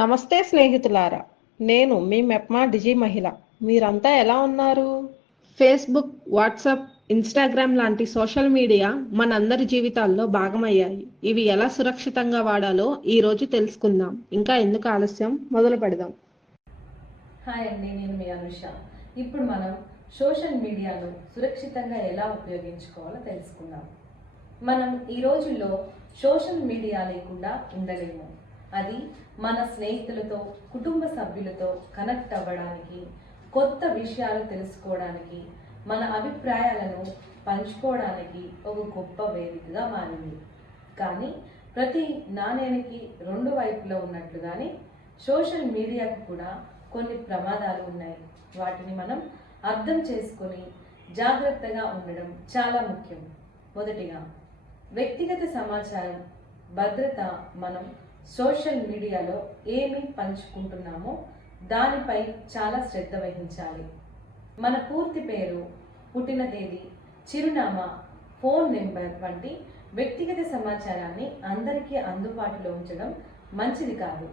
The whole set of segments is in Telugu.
నమస్తే స్నేహితులారా, నేను మీ మెప్మా డిజి మహిళ. మీరంతా ఎలా ఉన్నారు? ఫేస్బుక్, వాట్సాప్, ఇన్స్టాగ్రామ్ లాంటి సోషల్ మీడియా మనందరి జీవితాల్లో భాగమయ్యాయి. ఇవి ఎలా సురక్షితంగా వాడాలో ఈ రోజు తెలుసుకుందాం. ఇంకా ఎందుకు ఆలస్యం, మొదలు పెడదాం. హాయ్ అండి, నేను మీ అనుష. ఇప్పుడు మనం సోషల్ మీడియాను సురక్షితంగా ఎలా ఉపయోగించుకోవాలో తెలుసుకుందాం. మనం ఈ రోజుల్లో సోషల్ మీడియా లేకుండా ఉండలేము. అది మన స్నేహితులతో, కుటుంబ సభ్యులతో కనెక్ట్ అవ్వడానికి, కొత్త విషయాలు తెలుసుకోవడానికి, మన అభిప్రాయాలను పంచుకోవడానికి ఒక గొప్ప వేదికగా మారింది. కానీ ప్రతి నాణ్యానికి రెండు వైపులా ఉన్నట్లుగానే సోషల్ మీడియాకు కూడా కొన్ని ప్రమాదాలు ఉన్నాయి. వాటిని మనం అర్థం చేసుకొని జాగ్రత్తగా ఉండడం చాలా ముఖ్యం. మొదటిగా, వ్యక్తిగత సమాచారం భద్రత. మనం సోషల్ మీడియాలో ఏమి పంచుకుంటున్నామో దానిపై చాలా శ్రద్ధ వహించాలి. మన పూర్తి పేరు, పుట్టిన తేదీ, చిరునామా, ఫోన్ నెంబర్ వంటి వ్యక్తిగత సమాచారాన్ని అందరికీ అందుబాటులో ఉంచడం మంచిది కాదు.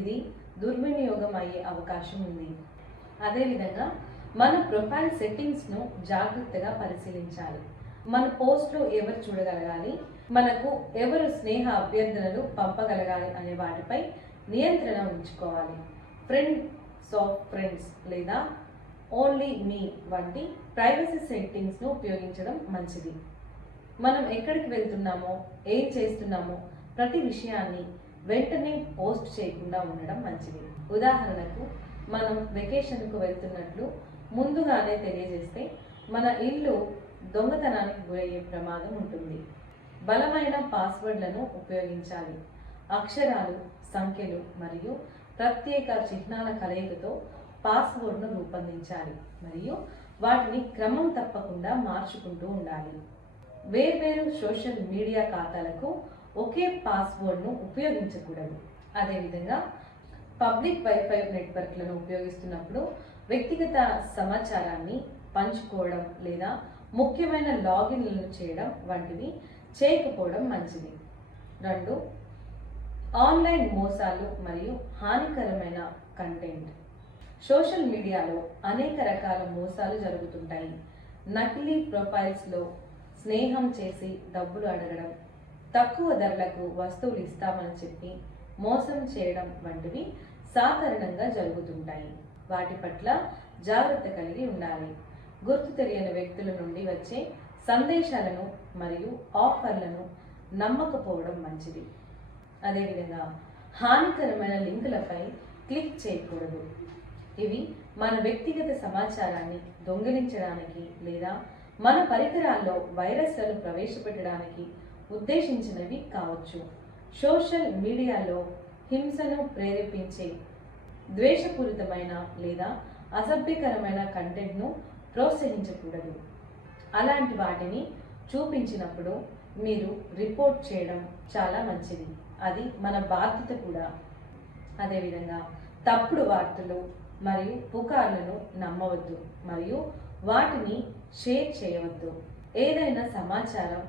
ఇది దుర్వినియోగం అయ్యే అవకాశం ఉంది. అదేవిధంగా మన ప్రొఫైల్ సెట్టింగ్స్ను జాగ్రత్తగా పరిశీలించాలి. మన పోస్ట్లో ఎవరు చూడగలగాలి, మనకు ఎవరు స్నేహ అభ్యర్థనలు పంపగలగాలి అనే వాటిపై నియంత్రణ ఉంచుకోవాలి. ఫ్రెండ్స్ ఆఫ్ ఫ్రెండ్స్ లేదా ఓన్లీ మీ వంటి ప్రైవసీ సెట్టింగ్స్ను ఉపయోగించడం మంచిది. మనం ఎక్కడికి వెళ్తున్నామో, ఏం చేస్తున్నామో ప్రతి విషయాన్ని వెంటనే పోస్ట్ చేయకుండా ఉండడం మంచిది. ఉదాహరణకు, మనం వెకేషన్కు వెళ్తున్నట్లు ముందుగానే తెలియజేస్తే మన ఇల్లు దొంగతనానికి గురయ్యే ప్రమాదం ఉంటుంది. బలమైన పాస్వర్డ్లను ఉపయోగించాలి. అక్షరాలు, సంఖ్యలు మరియు ప్రత్యేక చిహ్నాల కలయికతో పాస్వర్డ్ను రూపొందించాలి మరియు వాటిని క్రమం తప్పకుండా మార్చుకుంటూ ఉండాలి. వేర్వేరు సోషల్ మీడియా ఖాతాలకు ఒకే పాస్వర్డ్ను ఉపయోగించకూడదు. అదేవిధంగా పబ్లిక్ వైఫై నెట్వర్క్లను ఉపయోగిస్తున్నప్పుడు వ్యక్తిగత సమాచారాన్ని పంచుకోవడం లేదా ముఖ్యమైన లాగిన్లను చేయడం వంటివి చేయకపోవడం మంచిది. 2. ఆన్లైన్ మోసాలు మరియు హానికరమైన కంటెంట్. సోషల్ మీడియాలో అనేక రకాల మోసాలు జరుగుతుంటాయి. నకిలీ ప్రొఫైల్స్లో స్నేహం చేసి డబ్బులు అడగడం, తక్కువ ధరలకు వస్తువులు ఇస్తామని చెప్పి మోసం చేయడం వంటివి సాధారణంగా జరుగుతుంటాయి. వాటి పట్ల జాగ్రత్త కలిగి ఉండాలి. గుర్తు తెలియని వ్యక్తుల నుండి వచ్చే సందేశాలను మరియు ఆఫర్లను నమ్మకపోవడం మంచిది. అదేవిధంగా హానికరమైన లింకులపై క్లిక్ చేయకూడదు. ఇవి మన వ్యక్తిగత సమాచారాన్ని దొంగిలించడానికి లేదా మన పరికరాల్లో వైరస్లను ప్రవేశపెట్టడానికి ఉద్దేశించినవి కావచ్చు. సోషల్ మీడియాలో హింసను ప్రేరేపించే ద్వేషపూరితమైన లేదా అసభ్యకరమైన కంటెంట్ను ప్రోత్సహించకూడదు. అలాంటి వాటిని చూపించినప్పుడు మీరు రిపోర్ట్ చేయడం చాలా మంచిది. అది మన బాధ్యత కూడా. అదేవిధంగా తప్పుడు వార్తలు మరియు పుకార్లను నమ్మవద్దు మరియు వాటిని షేర్ చేయవద్దు. ఏదైనా సమాచారం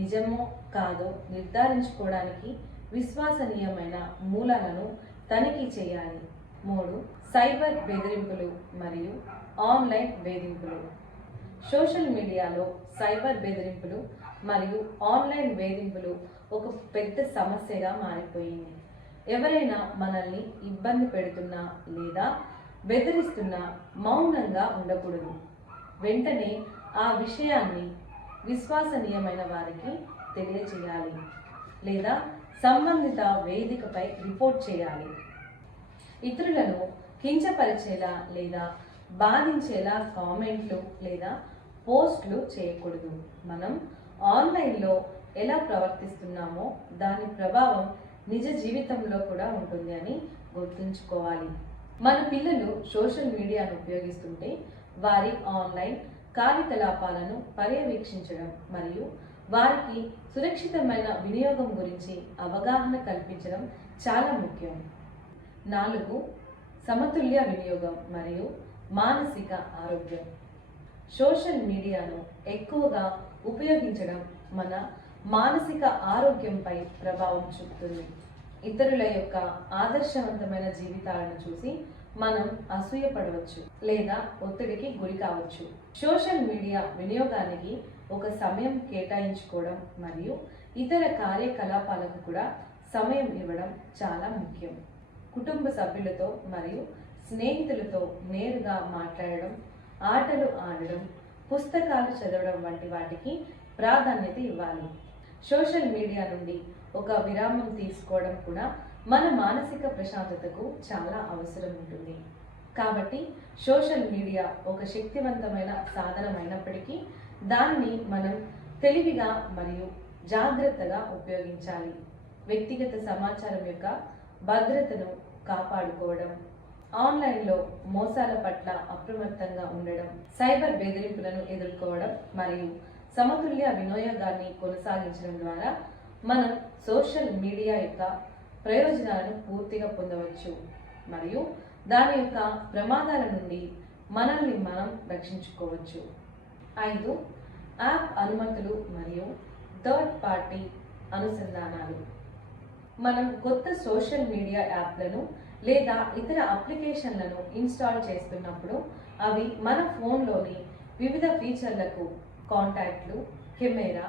నిజమో కాదో నిర్ధారించుకోవడానికి విశ్వసనీయమైన మూలాలను తనిఖీ చేయాలి. 3. సైబర్ బెదిరింపులు మరియు ఆన్లైన్ వేధింపులు. సోషల్ మీడియాలో సైబర్ బెదిరింపులు మరియు ఆన్లైన్ వేధింపులు ఒక పెద్ద సమస్యగా మారిపోయింది. ఎవరైనా మనల్ని ఇబ్బంది పెడుతున్నా లేదా బెదిరిస్తున్నా మౌనంగా ఉండకూడదు. వెంటనే ఆ విషయాన్ని విశ్వసనీయమైన వారికి తెలియచేయాలి లేదా సంబంధిత వేదికపై రిపోర్ట్ చేయాలి. ఇతరులను కించపరిచేలా లేదా బాధించేలా కామెంట్లు లేదా పోస్టులు చేయకూడదు. మనం ఆన్లైన్లో ఎలా ప్రవర్తిస్తున్నామో దాని ప్రభావం నిజ జీవితంలో కూడా ఉంటుంది అని గుర్తుంచుకోవాలి. మన పిల్లలు సోషల్ మీడియాను ఉపయోగిస్తుంటే వారి ఆన్లైన్ కార్యకలాపాలను పర్యవేక్షించడం మరియు వారికి సురక్షితమైన వినియోగం గురించి అవగాహన కల్పించడం చాలా ముఖ్యం. 4. సమతుల్య వినియోగం మరియు మానసిక ఆరోగ్యం. సోషల్ మీడియాను ఎక్కువగా ఉపయోగించడం మన మానసిక ఆరోగ్యంపై ప్రభావం చూపుతుంది. ఇతరుల యొక్క ఆదర్శవంతమైన జీవితాలను చూసి మనం అసూయపడవచ్చు లేదా ఒత్తిడికి గురి కావచ్చు. సోషల్ మీడియా వినియోగానికి ఒక సమయం కేటాయించుకోవడం మరియు ఇతర కార్యకలాపాలకు కూడా సమయం ఇవ్వడం చాలా ముఖ్యం. కుటుంబ సభ్యులతో మరియు స్నేహితులతో నేరుగా మాట్లాడడం, ఆటలు ఆడడం, పుస్తకాలు చదవడం వంటి వాటికి ప్రాధాన్యత ఇవ్వాలి. సోషల్ మీడియా నుండి ఒక విరామం తీసుకోవడం కూడా మన మానసిక ప్రశాంతతకు చాలా అవసరం ఉంటుంది. కాబట్టి సోషల్ మీడియా ఒక శక్తివంతమైన సాధనమైనప్పటికీ దాన్ని మనం తెలివిగా మరియు జాగ్రత్తగా ఉపయోగించాలి. వ్యక్తిగత సమాచారం యొక్క భద్రతను కాపాడుకోవడం, ఆన్లైన్లో మోసాల పట్ల అప్రమత్తంగా ఉండడం, సైబర్ బెదిరింపులను ఎదుర్కోవడం మరియు సమతుల్య వినియోగాన్ని కొనసాగించడం ద్వారా మనం సోషల్ మీడియా యొక్క ప్రయోజనాలను పూర్తిగా పొందవచ్చు మరియు దాని యొక్క ప్రమాదాల నుండి మనల్ని మనం రక్షించుకోవచ్చు. 5. యాప్ అనుమతులు మరియు థర్డ్ పార్టీ అనుసంధానాలు. మనం కొత్త సోషల్ మీడియా యాప్లను లేదా ఇతర అప్లికేషన్లను ఇన్స్టాల్ చేస్తున్నప్పుడు అవి మన ఫోన్లోని వివిధ ఫీచర్లకు కాంటాక్ట్లు, కెమెరా,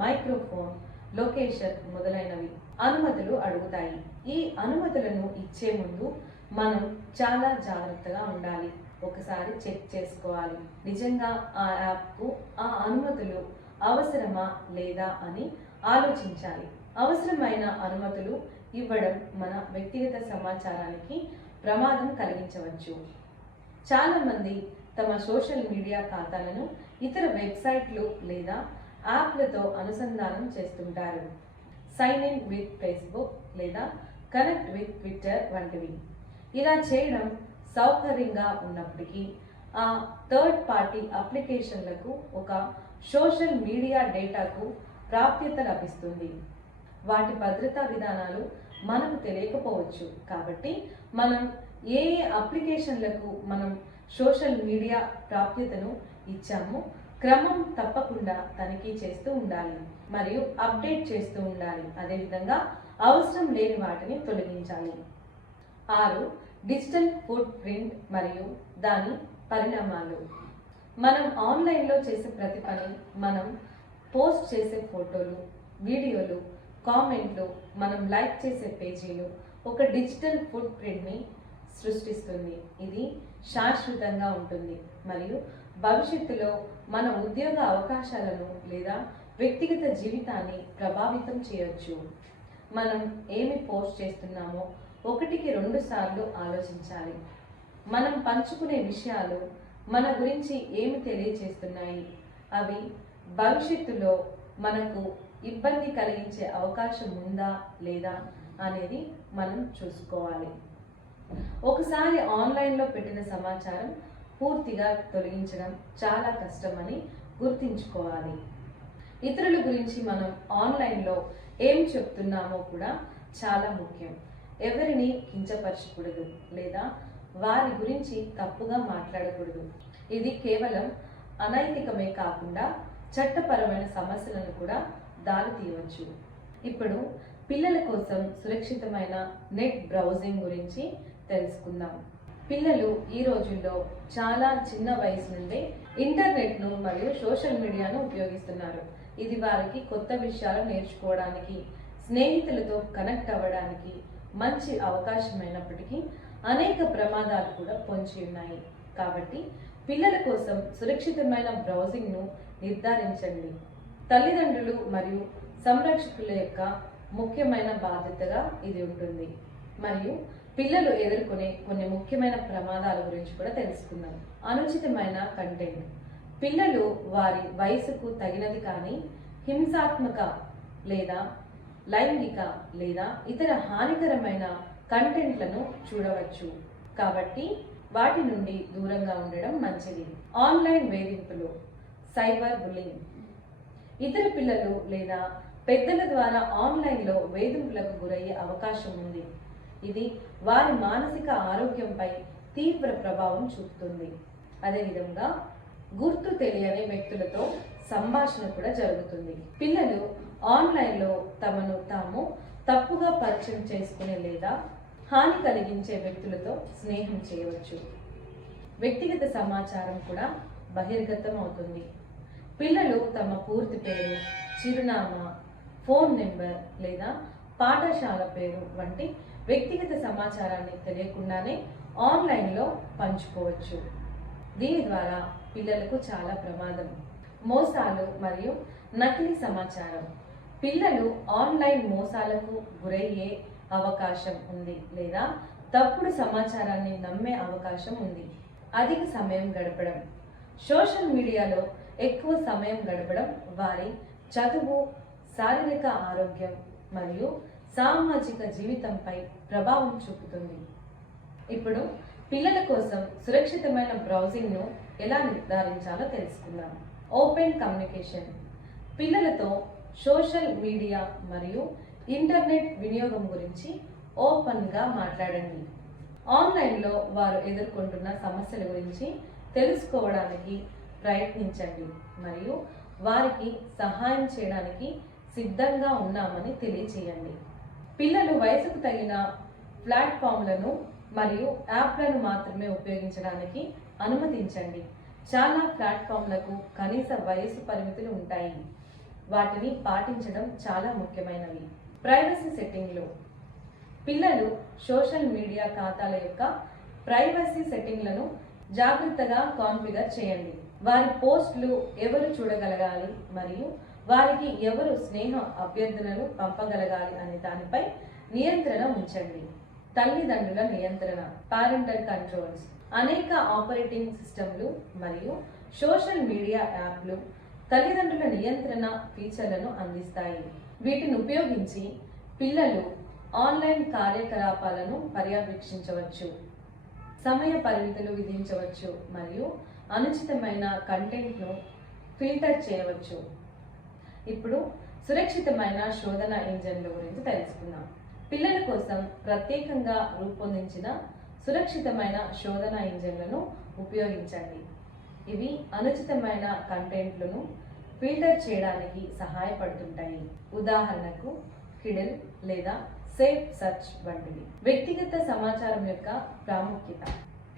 మైక్రోఫోన్, లొకేషన్ మొదలైనవి అనుమతులు అడుగుతాయి. ఈ అనుమతులను ఇచ్చే ముందు మనం చాలా జాగ్రత్తగా ఉండాలి. ఒకసారి చెక్ చేసుకోవాలి, నిజంగా ఆ యాప్కు ఆ అనుమతులు అవసరమా లేదా అని ఆలోచించాలి. అవసరమైన అనుమతులు ఇవ్వడం మన వ్యక్తిగత సమాచారానికి ప్రమాదం కలిగించవచ్చు. చాలా మంది తమ సోషల్ మీడియా ఖాతాలను ఇతర వెబ్సైట్లు లేదా యాప్లతో అనుసంధానం చేస్తుంటారు. సైన్ ఇన్ విత్ ఫేస్బుక్ లేదా కనెక్ట్ విత్ ట్విట్టర్ వంటివి. ఇలా చేయడం సౌకర్యంగా ఉన్నప్పటికీ ఆ థర్డ్ పార్టీ అప్లికేషన్లకు ఒక సోషల్ మీడియా డేటాకు ప్రాప్యత లభిస్తుంది. వాటి భద్రతా విధానాలు మనకు తెలియకపోవచ్చు. కాబట్టి మనం ఏ అప్లికేషన్లకు మనం సోషల్ మీడియా ప్రాప్యతను ఇచ్చామో క్రమం తప్పకుండా తనిఖీ చేస్తూ ఉండాలి మరియు అప్డేట్ చేస్తూ ఉండాలి. అదేవిధంగా అవసరం లేని వాటిని తొలగించాలి. 6. డిజిటల్ ఫుట్ ప్రింట్ మరియు దాని పరిణామాలు. మనం ఆన్లైన్లో చేసే ప్రతి పని, మనం పోస్ట్ చేసే ఫోటోలు, వీడియోలు, కామెంట్లు, మనం లైక్ చేసే పేజీలు ఒక డిజిటల్ ఫుట్ ప్రింట్ని సృష్టిస్తుంది. ఇది శాశ్వతంగా ఉంటుంది మరియు భవిష్యత్తులో మన ఉద్యోగ అవకాశాలను లేదా వ్యక్తిగత జీవితాన్ని ప్రభావితం చేయవచ్చు. మనం ఏమి పోస్ట్ చేస్తున్నామో 1-2 సార్లు ఆలోచించాలి. మనం పంచుకునే విషయాలు మన గురించి ఏమి తెలియచేస్తున్నాయి, అవి భవిష్యత్తులో మనకు ఇబ్బంది కలిగించే అవకాశం ఉందా లేదా అనేది మనం చూసుకోవాలి. ఒకసారి ఆన్లైన్లో పెట్టిన సమాచారం పూర్తిగా తొలగించడం చాలా కష్టమని గుర్తుంచుకోవాలి. ఇతరుల గురించి మనం ఆన్లైన్లో ఏం చెప్తున్నామో కూడా చాలా ముఖ్యం. ఎవరిని కించపరచకూడదు లేదా వారి గురించి తప్పుగా మాట్లాడకూడదు. ఇది కేవలం అనైతికమే కాకుండా చట్టపరమైన సమస్యలను కూడా దారి తీయవచ్చు. ఇప్పుడు పిల్లల కోసం సురక్షితమైన నెట్ బ్రౌజింగ్ గురించి తెలుసుకుందాం. పిల్లలు ఈ రోజుల్లో చాలా చిన్న వయసు నుండే ఇంటర్నెట్ను మరియు సోషల్ మీడియాను ఉపయోగిస్తున్నారు. ఇది వారికి కొత్త విషయాలు నేర్చుకోవడానికి, స్నేహితులతో కనెక్ట్ అవ్వడానికి మంచి అవకాశమైనప్పటికీ అనేక ప్రమాదాలు కూడా పొంచి ఉన్నాయి. కాబట్టి పిల్లల కోసం సురక్షితమైన బ్రౌజింగ్ను నిర్ధారించండి. తల్లిదండ్రులు మరియు సంరక్షకుల యొక్క ముఖ్యమైన బాధ్యతగా ఇది ఉంటుంది. మరియు పిల్లలు ఎదుర్కొనే కొన్ని ముఖ్యమైన ప్రమాదాల గురించి కూడా తెలుసుకుందాం. అనుచితమైన కంటెంట్. పిల్లలు వారి వయసుకు తగినది కానీ హింసాత్మక లేదా లైంగిక లేదా ఇతర హానికరమైన కంటెంట్లను చూడవచ్చు. కాబట్టి వాటి నుండి దూరంగా ఉండడం మంచిది. ఆన్లైన్ వేధింపులు, సైబర్ బుల్లింగ్. ఇతర పిల్లలు లేదా పెద్దల ద్వారా ఆన్లైన్లో వేధింపులకు గురయ్యే అవకాశం ఉంది. ఇది వారి మానసిక ఆరోగ్యంపై తీవ్ర ప్రభావం చూపుతుంది. అదేవిధంగా గుర్తు తెలియని వ్యక్తులతో సంభాషణ కూడా జరుగుతుంది. పిల్లలు ఆన్లైన్లో తమను తాము తప్పుగా పరిచయం చేసుకునే లేదా హాని కలిగించే వ్యక్తులతో స్నేహం చేయవచ్చు. వ్యక్తిగత సమాచారం కూడా బహిర్గతం అవుతుంది. పిల్లలు తమ పూర్తి పేరు, చిరునామా, ఫోన్ నెంబర్ లేదా పాఠశాల పేరు వంటి వ్యక్తిగత సమాచారాన్ని తెలియకుండానే ఆన్లైన్లో పంచుకోవచ్చు. దీని ద్వారా పిల్లలకు చాలా ప్రమాదం. మోసాలు మరియు నకిలీ సమాచారం. పిల్లలు ఆన్లైన్ మోసాలకు గురయ్యే అవకాశం ఉంది లేదా తప్పుడు సమాచారాన్ని నమ్మే అవకాశం ఉంది. అధిక సమయం గడపడం. సోషల్ మీడియాలో ఎక్కువ సమయం గడపడం వారి చదువు, శారీరక ఆరోగ్యం మరియు సామాజిక జీవితంపై ప్రభావం చూపుతుంది. ఇప్పుడు పిల్లల కోసం సురక్షితమైన బ్రౌజింగ్ను ఎలా నిర్ధారించాలో తెలుసుకుందాం. Open communication. పిల్లలతో సోషల్ మీడియా మరియు ఇంటర్నెట్ వినియోగం గురించి ఓపెన్గా మాట్లాడండి. ఆన్లైన్లో వారు ఎదుర్కొంటున్న సమస్యల గురించి తెలుసుకోవడానికి ప్రయత్నించండి మరియు వారికి సహాయం చేయడానికి సిద్ధంగా ఉన్నామని తెలియచేయండి. పిల్లలు వయసుకు తగిన ప్లాట్ఫామ్లను మరియు యాప్లను మాత్రమే ఉపయోగించడానికి అనుమతించండి. చాలా ప్లాట్ఫామ్లకు కనీస వయసు పరిమితులు ఉంటాయి. వాటిని పాటించడం చాలా ముఖ్యమైనవి. ప్రైవసీ సెట్టింగ్లు. పిల్లలు సోషల్ మీడియా ఖాతాల యొక్క ప్రైవసీ సెట్టింగ్లను జాగ్రత్తగా కాన్ఫిగర్ చేయండి. వారి పోస్టులు ఎవరు చూడగలగాలి మరియు వారికి ఎవరు స్నేహ అభ్యర్థనలు పంపగలగాలి అనే దానిపై నియంత్రణ ఉంచండి. తల్లిదండ్రుల నియంత్రణ. Parental controls. అనేక ఆపరేటింగ్ సిస్టమ్లు మరియు సోషల్ మీడియా యాప్లు తల్లిదండ్రుల నియంత్రణ ఫీచర్లను అందిస్తాయి. వీటిని ఉపయోగించి పిల్లలు ఆన్లైన్ కార్యకలాపాలను పర్యవేక్షించవచ్చు, సమయ పరిమితులు విధించవచ్చు మరియు అనుచితమైన కంటెంట్ను ఫిల్టర్ చేయవచ్చు. ఇప్పుడు సురక్షితమైన శోధన ఇంజన్ల గురించి తెలుసుకుందాం. పిల్లల కోసం ప్రత్యేకంగా రూపొందించిన సురక్షితమైన శోధన ఇంజన్లను ఉపయోగించండి. ఇవి అనుచితమైన కంటెంట్లను ఫిల్టర్ చేయడానికి సహాయపడుతుంటాయి. ఉదాహరణకు హిడెన్ లేదా సేఫ్ సెర్చ్ వంటివి. వ్యక్తిగత సమాచారం యొక్క ప్రాముఖ్యత.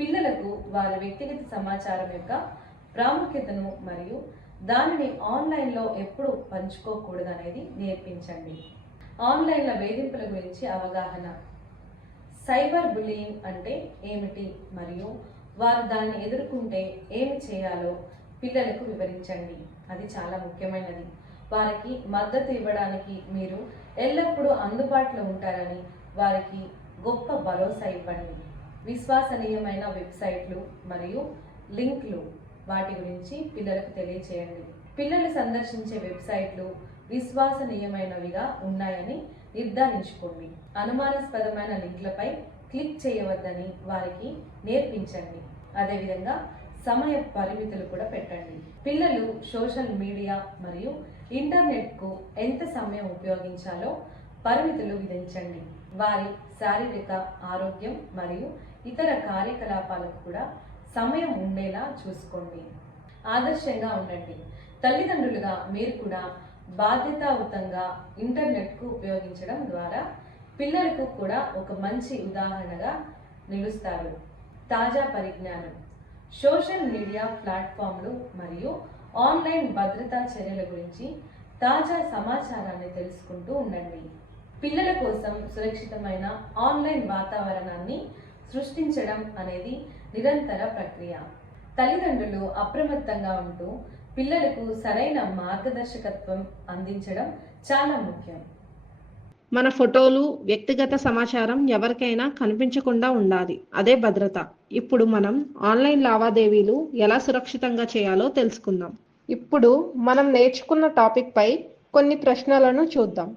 పిల్లలకు వారి వ్యక్తిగత సమాచారం యొక్క ప్రాముఖ్యతను మరియు దానిని ఆన్లైన్లో ఎప్పుడు పంచుకోకూడదనేది నేర్పించండి. ఆన్లైన్ల వేధింపుల గురించి అవగాహన. సైబర్ బుల్లియింగ్ అంటే ఏమిటి మరియు వారు దాన్ని ఎదుర్కొంటే ఏమి చేయాలో పిల్లలకు వివరించండి. అది చాలా ముఖ్యమైనది. వారికి మద్దతు ఇవ్వడానికి మీరు ఎల్లప్పుడూ అందుబాటులో ఉంటారని వారికి గొప్ప భరోసా ఇవ్వండి. విశ్వసనీయమైన వెబ్సైట్లు మరియు లింక్లు వాటి గురించి పిల్లలకు తెలియచేయండి. పిల్లలు సందర్శించే వెబ్సైట్లు విశ్వసనీయమైనవిగా ఉన్నాయని నిర్ధారించుకోండి. అనుమానాస్పదమైన లింక్లపై క్లిక్ చేయవద్దని వారికి నేర్పించండి. అదేవిధంగా సమయ పరిమితులు కూడా పెట్టండి. పిల్లలు సోషల్ మీడియా మరియు ఇంటర్నెట్కు ఎంత సమయం ఉపయోగించాలో పరిమితులు విధించండి. వారి శారీరక ఆరోగ్యం మరియు ఇతర కార్యకలాపాలకు కూడా సమయం ఉండేలా చూసుకోండి. ఆదర్శంగా ఉండండి. తల్లిదండ్రులుగా మీరు కూడా బాధ్యతాయుతంగా ఇంటర్నెట్కు ఉపయోగించడం ద్వారా పిల్లలకు కూడా ఒక మంచి ఉదాహరణగా నిలుస్తారు. తాజా పరిజ్ఞానం. సోషల్ మీడియా ప్లాట్ఫామ్లు మరియు ఆన్లైన్ భద్రతా చర్యల గురించి తాజా సమాచారాన్ని తెలుసుకుంటూ ఉండండి. పిల్లల కోసం సురక్షితమైన ఆన్లైన్ వాతావరణాన్ని సృష్టించడం అనేది నిరంతర ప్రక్రియ. తల్లిదండ్రులు అప్రమత్తంగా ఉంటూ పిల్లలకు సరైన మార్గదర్శకత్వం అందించడం చాలా ముఖ్యం. మన ఫోటోలు, వ్యక్తిగత సమాచారం ఎవరికైనా కనిపించకుండా ఉండాలి. అదే భద్రత. ఇప్పుడు మనం ఆన్లైన్ లావాదేవీలు ఎలా సురక్షితంగా చేయాలో తెలుసుకుందాం. ఇప్పుడు మనం నేర్చుకున్న టాపిక్ పై కొన్ని ప్రశ్నలను చూద్దాం.